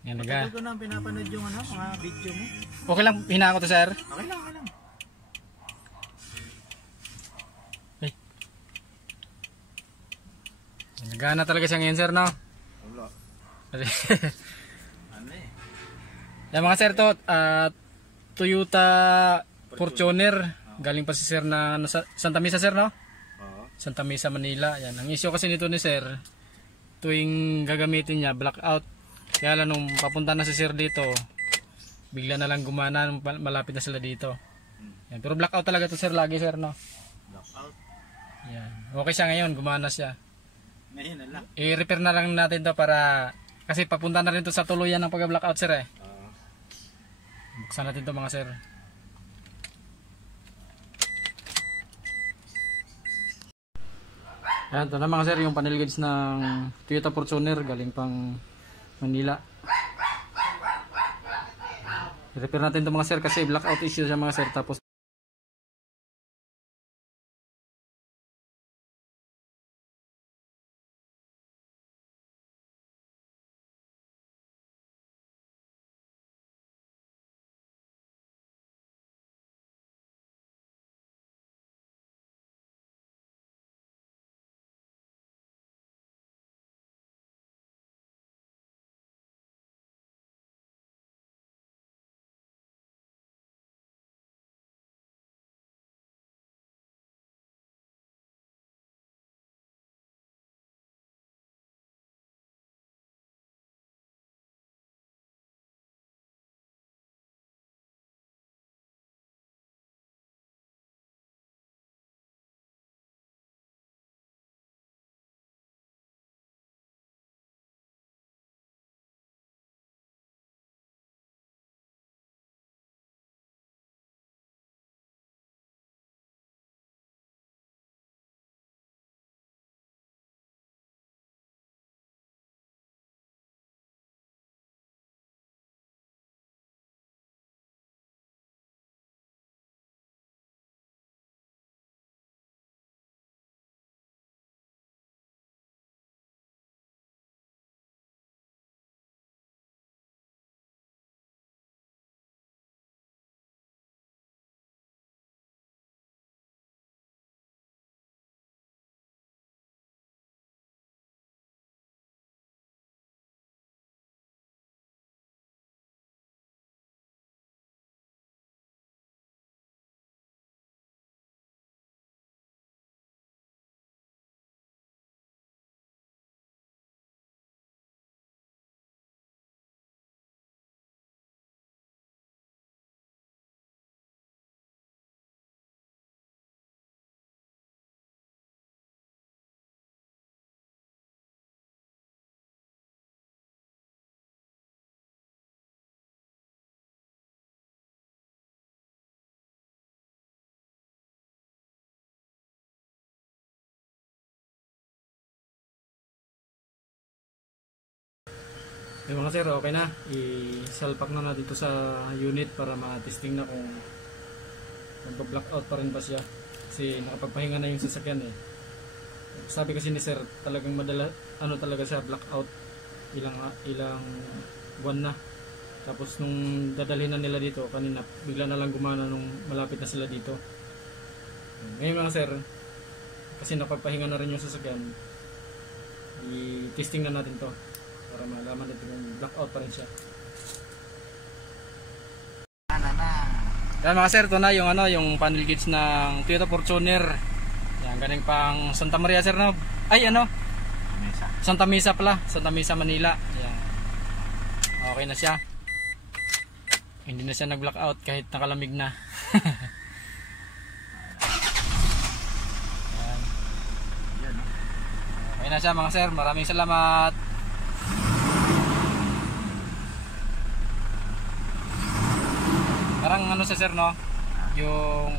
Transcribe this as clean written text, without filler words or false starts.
Yan Matagal ko na pinapanood yung ano, mga video mo. Okay lang, hina ko to sir. Okay lang, okay lang. Ay. Nagana talaga siya ngayon sir, no? Wala. Ano eh. Yan mga sir to, Toyota Fortuner. Galing pa si sir na Santa Mesa sir, no? Oo. Santa Mesa, Manila. Yan. Ang issue kasi nito ni sir, tuwing gagamitin niya, blackout. Kaya lang nung papunta na si sir dito, bigla na lang gumana nung malapit na sila dito. Yan. Pero blackout talaga to sir, lagi sir, no? Blackout. Yan. Okay siya ngayon, gumana siya. Ngayon na lang. I-repair na lang natin to para, kasi papunta na rin to sa tuluyan ng pag-blackout sir eh. Buksan natin to mga sir. Ayan, ito na mga sir, yung panel gauge ng Toyota Fortuner galing pang Manila. I-repair natin ito mga sir kasi blackout issue siya mga sir. Tapos yung mga sir, okay na. I-salpak na dito sa unit para ma-testing na kung magpa-blackout pa rin ba siya. Kasi nakapagpahinga na yung sasakyan eh. Sabi kasi ni sir, talagang madala, ano talaga siya, blackout. Ilang buwan na. Tapos nung dadalhin na nila dito, kanina, bigla na lang gumana nung malapit na sila dito. Ngayon mga sir, kasi nakapagpahinga na rin yung sasakyan, i-testing na natin to para malaman natin kung blackout pa rin siya. Yan mga sir, ito na yung ano, yung panel gauge ng Toyota Fortuner. Yan, galing pang Santa Maria sir, no? Ay ano? Santa Mesa pala, Santa Mesa, Manila. Yan. Okay na siya. Hindi na siya nag-blackout kahit nakalamig na. Yan. Okay na siya mga sir, maraming salamat. Parang ano sa sir, no? Yung